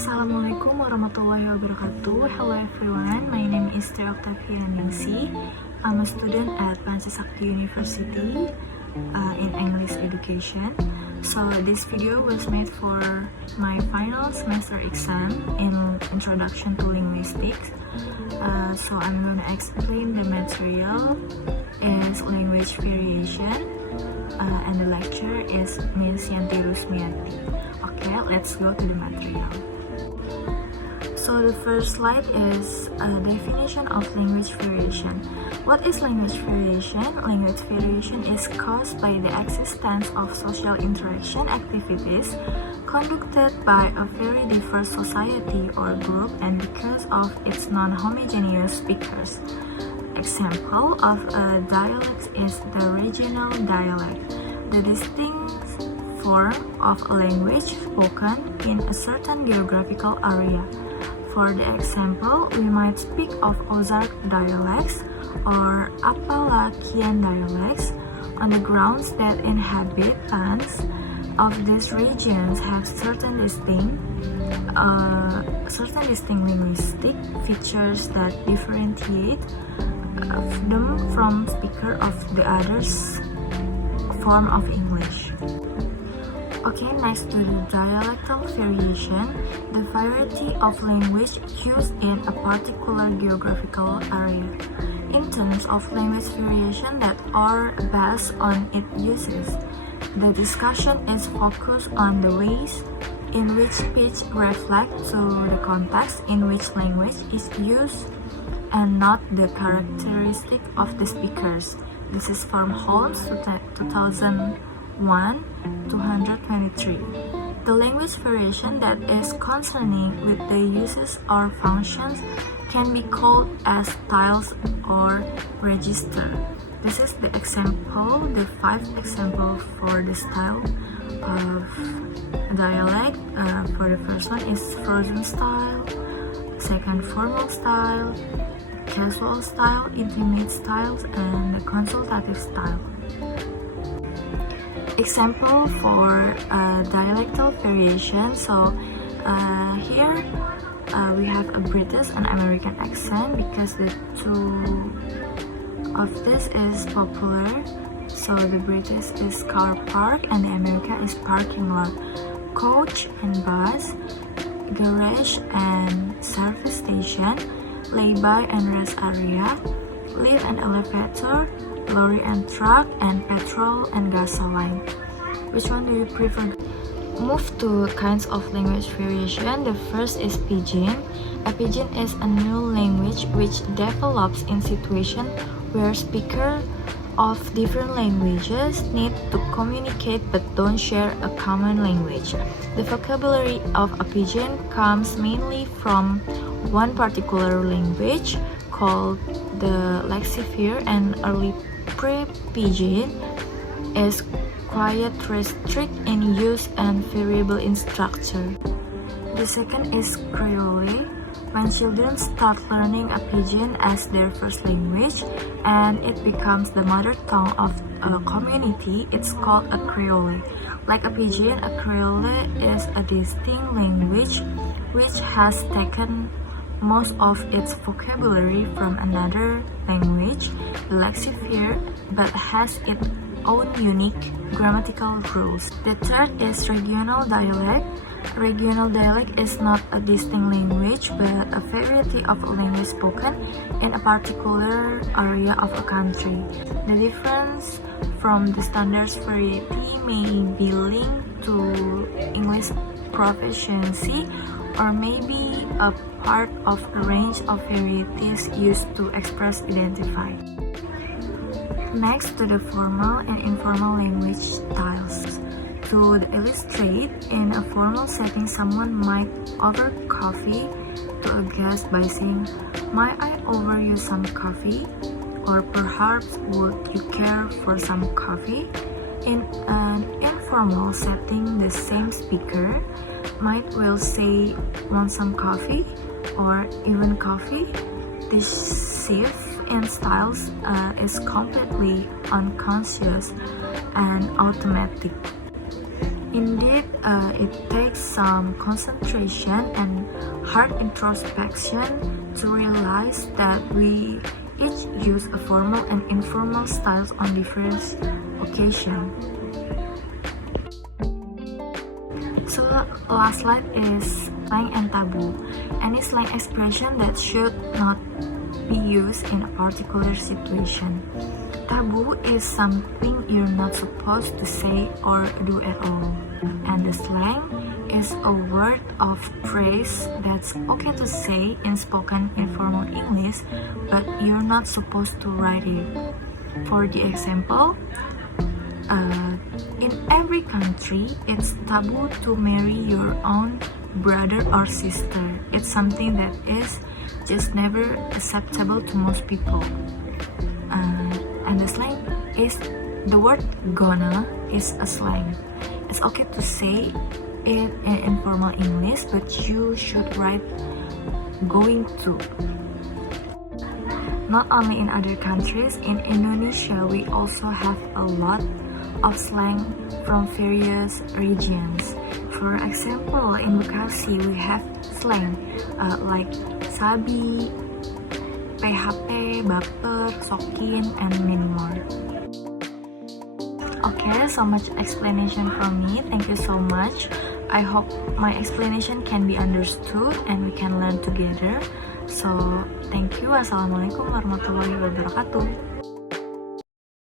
Assalamualaikum warahmatullahi wabarakatuh. Hello everyone, my name is Octavia Ningsi. I'm a student at Pancasakti University in English education. So this video was made for my final semester exam in Introduction to Linguistics. So I'm going to explain the material is language variation, and the lecturer is Ms. Yanti Rusmiati. Okay, let's go to the material. So the first slide is a definition of language variation. What is language variation? Language variation is caused by the existence of social interaction activities conducted by a very diverse society or group and because of its non-homogeneous speakers. Example of a dialect is the regional dialect, the distinct form of a language spoken in a certain geographical area. For the example, we might speak of Ozark dialects or Appalachian dialects on the grounds that inhabitants of these regions have certain distinct linguistic features that differentiate them from speaker of the others form of English. Okay, next to the dialectal variation, the variety of language used in a particular geographical area. In terms of language variation that are based on its uses, the discussion is focused on the ways in which speech reflects to the context in which language is used and not the characteristic of the speakers. This is from Holmes, 2001, 223. The language variation that is concerning with the uses or functions can be called as styles or register. This is the example, the 5 examples for the style of dialect. For the first one is frozen style, second formal style, casual style, intimate styles, and the consultative style. Example for dialectal variation. So here we have a British and American accent because the two of this is popular. So the British is car park and the American is parking lot, coach and bus, garage and service station, lay-by and rest area, lift and elevator, lorry and truck, and petrol and gasoline. Which one do you prefer? Move to kinds of language variation. The first is pidgin. A pidgin is a new language which develops in situations where speakers of different languages need to communicate but don't share a common language. The vocabulary of a pidgin comes mainly from one particular language called the lexicon, and early pre-pidgin is quite restricted in use and variable in structure. The second is Creole. When children start learning a pidgin as their first language and it becomes the mother tongue of a community, it's called a Creole. Like a pidgin, a Creole is a distinct language which has taken most of its vocabulary from another language, the lexicon, but has its own unique grammatical rules. The third is regional dialect. Regional dialect is not a distinct language but a variety of a language spoken in a particular area of a country. The difference from the standard variety may be linked to English proficiency or maybe a part of a range of varieties used to express identify. Next to the formal and informal language styles. To illustrate, in a formal setting, someone might offer coffee to a guest by saying, "Might I offer you some coffee?" Or perhaps, "Would you care for some coffee?" In an informal setting, the same speaker might well say, "Want some coffee?" or even "coffee." This shift in styles is completely unconscious and automatic. Indeed, it takes some concentration and hard introspection to realize that we each use a formal and informal styles on different occasions. So last slide is slang and taboo. Any slang expression that should not be used in a particular situation. Taboo is something you're not supposed to say or do at all. And the slang is a word of phrase that's okay to say in spoken informal English, but you're not supposed to write it. For the example, in every country, it's taboo to marry your own brother or sister. It's something that is just never acceptable to most people. And the slang is, the word gonna is a slang. It's okay to say it in informal English, but you should write going to. Not only in other countries, in Indonesia we also have a lot of slang from various regions. For example, in Bekasi we have slang like sabi, PHP, baper, sokin, and many more. Okay, so much explanation from me. Thank you so much. I hope my explanation can be understood and we can learn together. So, thank you. Wassalamualaikum warahmatullahi wabarakatuh.